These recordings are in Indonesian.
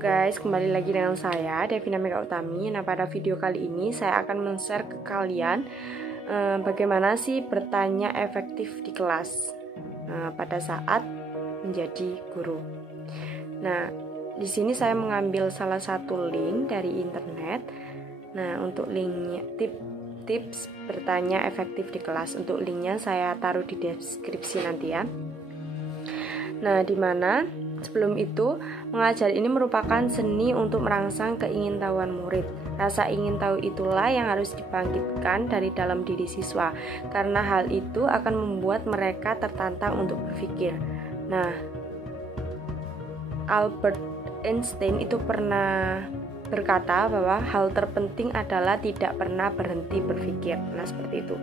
guys, kembali lagi dengan saya Devina Mega Utami. Nah, pada video kali ini saya akan men-share ke kalian bagaimana sih bertanya efektif di kelas pada saat menjadi guru. Nah, di sini saya mengambil salah satu link dari internet. Nah, untuk linknya tips bertanya efektif di kelas. Untuk linknya saya taruh di deskripsi nanti ya. Nah, dimana sebelum itu, mengajar ini merupakan seni untuk merangsang keingintahuan murid. Rasa ingin tahu itulah yang harus dibangkitkan dari dalam diri siswa, karena hal itu akan membuat mereka tertantang untuk berpikir. Nah, Albert Einstein itu pernah berkata bahwa hal terpenting adalah tidak pernah berhenti berpikir. Nah, seperti itu.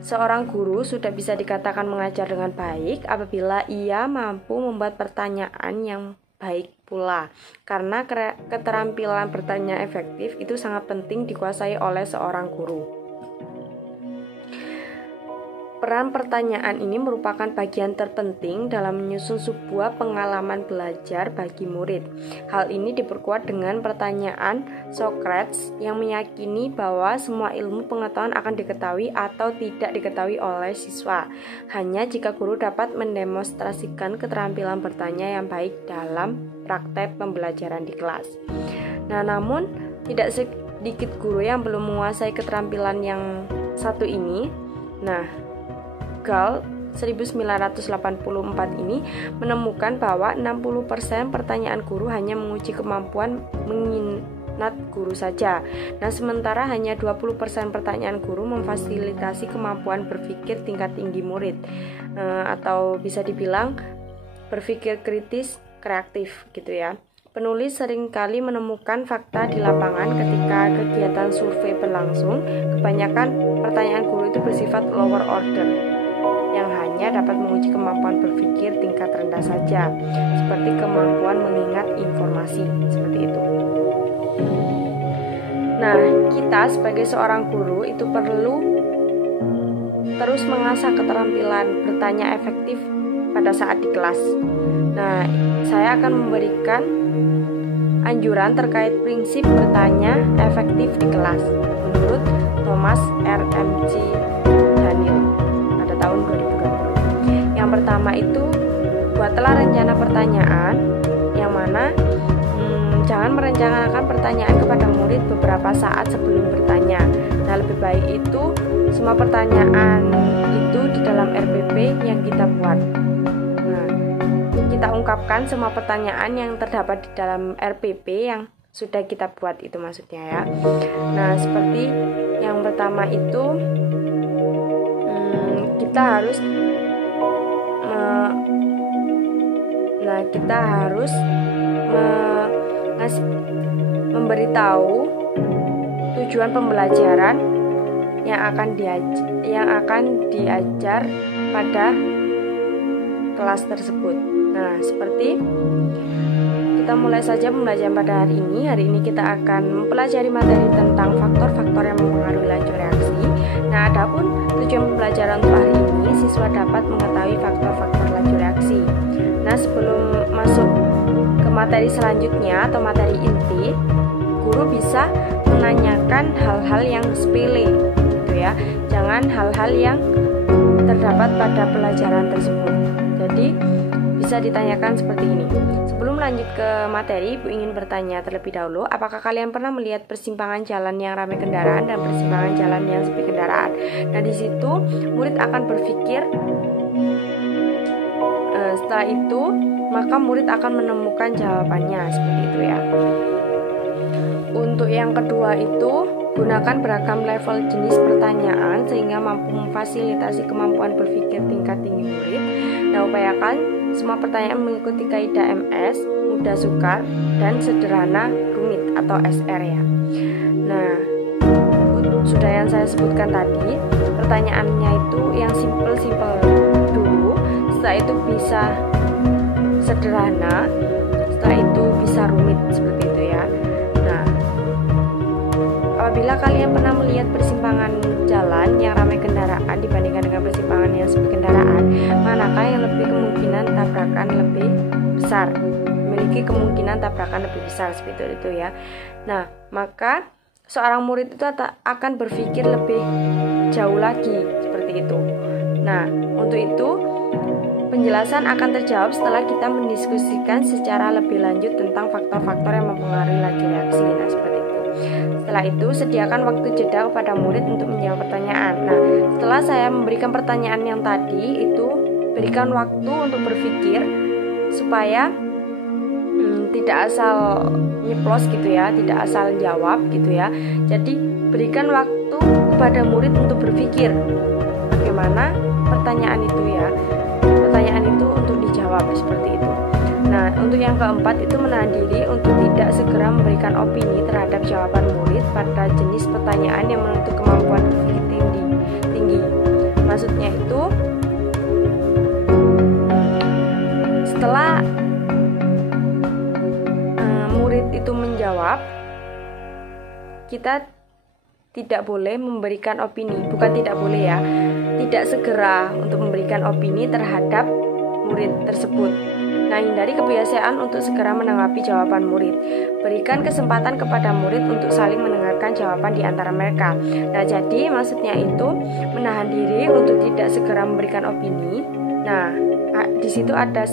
Seorang guru sudah bisa dikatakan mengajar dengan baik apabila ia mampu membuat pertanyaan yang baik pula. Karena keterampilan bertanya efektif itu sangat penting dikuasai oleh seorang guru. Peran pertanyaan ini merupakan bagian terpenting dalam menyusun sebuah pengalaman belajar bagi murid. Hal ini diperkuat dengan pertanyaan Socrates yang meyakini bahwa semua ilmu pengetahuan akan diketahui atau tidak diketahui oleh siswa. Hanya jika guru dapat mendemonstrasikan keterampilan bertanya yang baik dalam praktek pembelajaran di kelas. Nah, namun tidak sedikit guru yang belum menguasai keterampilan yang satu ini. Nah, Gall 1984 ini menemukan bahwa 60% pertanyaan guru hanya menguji kemampuan mengingat guru saja. Nah, sementara hanya 20% pertanyaan guru memfasilitasi kemampuan berpikir tingkat tinggi murid, atau bisa dibilang berpikir kritis kreatif gitu ya. Penulis seringkali menemukan fakta di lapangan ketika kegiatan survei berlangsung. Kebanyakan pertanyaan guru itu bersifat lower order, yang hanya dapat menguji kemampuan berpikir tingkat rendah saja, seperti kemampuan mengingat informasi, seperti itu. Nah, kita sebagai seorang guru itu perlu terus mengasah keterampilan bertanya efektif pada saat di kelas. Nah, saya akan memberikan anjuran terkait prinsip bertanya efektif di kelas menurut Thomas R.M.C. Daniel pada tahun 2020. Yang pertama itu, buatlah rencana pertanyaan yang mana jangan merencanakan pertanyaan kepada murid beberapa saat sebelum bertanya. Nah, lebih baik itu semua pertanyaan itu di dalam RPP yang kita buat. Nah, kita ungkapkan semua pertanyaan yang terdapat di dalam RPP yang sudah kita buat, itu maksudnya ya. Nah, seperti yang pertama itu kita harus memberitahu tujuan pembelajaran yang akan diajar pada kelas tersebut. Nah, seperti kita mulai saja pembelajaran pada hari ini. Hari ini kita akan mempelajari materi tentang faktor-faktor yang mempengaruhi laju reaksi. Nah, adapun tujuan pembelajaran untuk hari ini, siswa dapat mengetahui faktor-faktor laju reaksi. Nah, sebelum masuk ke materi selanjutnya atau materi inti, guru bisa menanyakan hal-hal yang sepele, gitu ya. Jangan hal-hal yang terdapat pada pelajaran tersebut. Jadi bisa ditanyakan seperti ini. Sebelum lanjut ke materi, Ibu ingin bertanya terlebih dahulu, apakah kalian pernah melihat persimpangan jalan yang ramai kendaraan dan persimpangan jalan yang sepi kendaraan? Nah, di situ murid akan berpikir. Setelah itu, maka murid akan menemukan jawabannya, seperti itu ya. Untuk yang kedua itu, gunakan beragam level jenis pertanyaan sehingga mampu memfasilitasi kemampuan berpikir tingkat tinggi murid. Nah, upayakan semua pertanyaan mengikuti kaidah MS, mudah sukar, dan sederhana rumit atau SR ya. Nah, sudah yang saya sebutkan tadi, pertanyaannya itu yang simple dulu, setelah itu bisa sederhana, setelah itu bisa rumit, seperti itu ya. Nah, apabila kalian pernah melihat persimpangan jalan yang ramai kendaraan dibandingkan dengan persimpangan yang sepi kendaraan, manakah yang lebih kemungkinan tabrakan lebih besar? Memiliki memiliki kemungkinan tabrakan lebih besar seperti itu ya. Nah, maka seorang murid itu akan berpikir lebih jauh lagi seperti itu. Nah, untuk itu penjelasan akan terjawab setelah kita mendiskusikan secara lebih lanjut tentang faktor-faktor yang mempengaruhi laju reaksi. Nah, seperti itu. Setelah itu, sediakan waktu jeda kepada murid untuk menjawab pertanyaan. Nah, setelah saya memberikan pertanyaan yang tadi, itu berikan waktu untuk berpikir supaya tidak asal nyeplos gitu ya, tidak asal jawab gitu ya. Jadi, berikan waktu kepada murid untuk berpikir bagaimana pertanyaan itu ya. Pertanyaan itu untuk dijawab seperti itu. Nah, untuk yang keempat itu menahan diri untuk tidak segera memberikan opini terhadap jawaban murid pada jenis pertanyaan yang menuntut kemampuan berpikir tinggi. Maksudnya itu, setelah murid itu menjawab, kita tidak boleh memberikan opini. Bukan tidak boleh ya, tidak segera untuk memberikan opini terhadap murid tersebut. Nah, hindari kebiasaan untuk segera menanggapi jawaban murid. Berikan kesempatan kepada murid untuk saling mendengarkan jawaban di antara mereka. Nah, jadi maksudnya itu menahan diri untuk tidak segera memberikan opini. Nah, di situ ada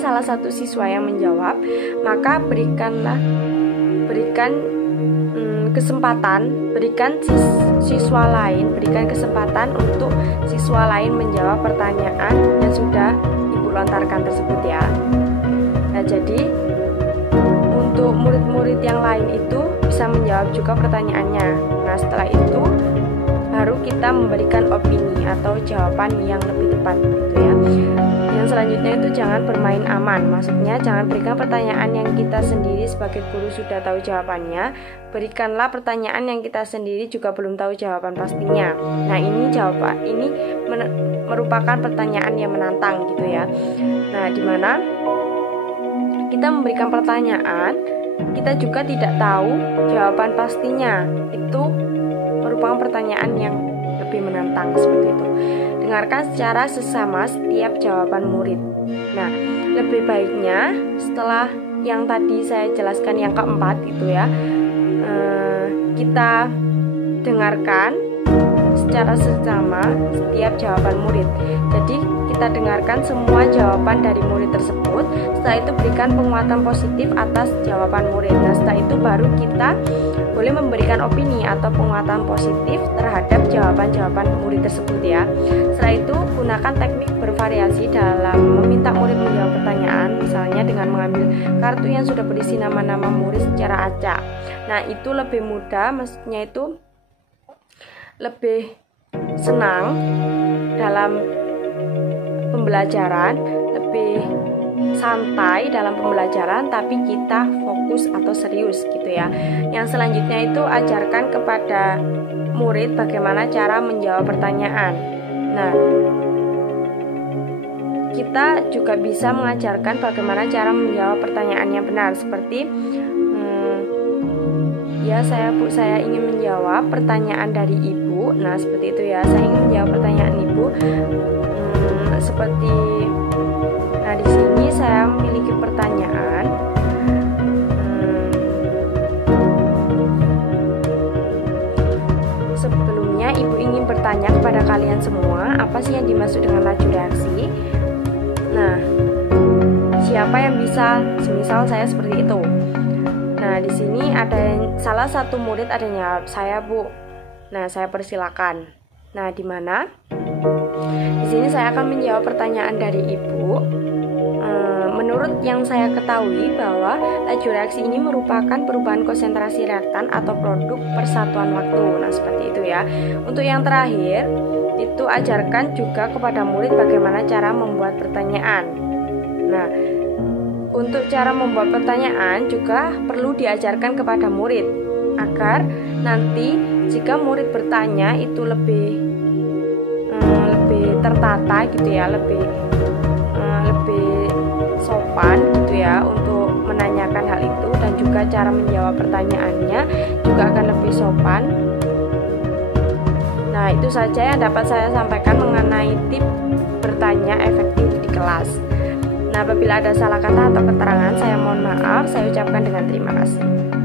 salah satu siswa yang menjawab, maka berikan kesempatan untuk siswa lain menjawab pertanyaan yang sudah Ibu lontarkan tersebut ya. Nah, jadi untuk murid-murid yang lain itu bisa menjawab juga pertanyaannya. Nah, setelah itu baru kita memberikan opini atau jawaban yang lebih tepat gitu ya. Yang selanjutnya itu jangan bermain aman. Maksudnya jangan berikan pertanyaan yang kita sendiri sebagai guru sudah tahu jawabannya. Berikanlah pertanyaan yang kita sendiri juga belum tahu jawaban pastinya. Nah, ini merupakan pertanyaan yang menantang gitu ya. Nah, di mana kita memberikan pertanyaan, kita juga tidak tahu jawaban pastinya. Itu merupakan pertanyaan yang lebih menantang seperti itu. Dengarkan secara sesama setiap jawaban murid. Nah, lebih baiknya setelah yang tadi saya jelaskan yang keempat itu ya, kita dengarkan secara sesama setiap jawaban murid. Jadi kita dengarkan semua jawaban dari murid tersebut. Setelah itu berikan penguatan positif atas jawaban murid. Nah, setelah itu baru kita boleh memberikan opini atau penguatan positif terhadap jawaban-jawaban murid tersebut ya. Setelah itu gunakan teknik bervariasi dalam meminta murid menjawab pertanyaan, misalnya dengan mengambil kartu yang sudah berisi nama-nama murid secara acak. Nah, itu lebih mudah, maksudnya itu lebih senang dalam pembelajaran, lebih santai dalam pembelajaran, tapi kita fokus atau serius gitu ya. Yang selanjutnya itu ajarkan kepada murid bagaimana cara menjawab pertanyaan. Nah, kita juga bisa mengajarkan bagaimana cara menjawab pertanyaan yang benar, seperti saya ingin menjawab pertanyaan dari Ibu. Nah, seperti itu ya, saya ingin menjawab pertanyaan Ibu. Nah, di sini saya memiliki pertanyaan. Sebelumnya Ibu ingin bertanya kepada kalian semua, apa sih yang dimaksud dengan laju reaksi? Nah, siapa yang bisa? Semisal saya seperti itu. Nah, di sini ada salah satu murid ada jawab, "Saya, Bu." Nah, saya persilakan. Nah, di mana? Di sini saya akan menjawab pertanyaan dari Ibu. Menurut yang saya ketahui bahwa laju reaksi ini merupakan perubahan konsentrasi reaktan atau produk persatuan waktu. Nah, seperti itu ya. Untuk yang terakhir, itu ajarkan juga kepada murid bagaimana cara membuat pertanyaan. Nah, untuk cara membuat pertanyaan juga perlu diajarkan kepada murid agar nanti jika murid bertanya itu lebih tertata gitu ya, lebih sopan gitu ya untuk menanyakan hal itu, dan juga cara menjawab pertanyaannya juga akan lebih sopan. Nah, itu saja yang dapat saya sampaikan mengenai tips bertanya efektif di kelas. Nah, apabila ada salah kata atau keterangan, saya mohon maaf. Saya ucapkan dengan terima kasih.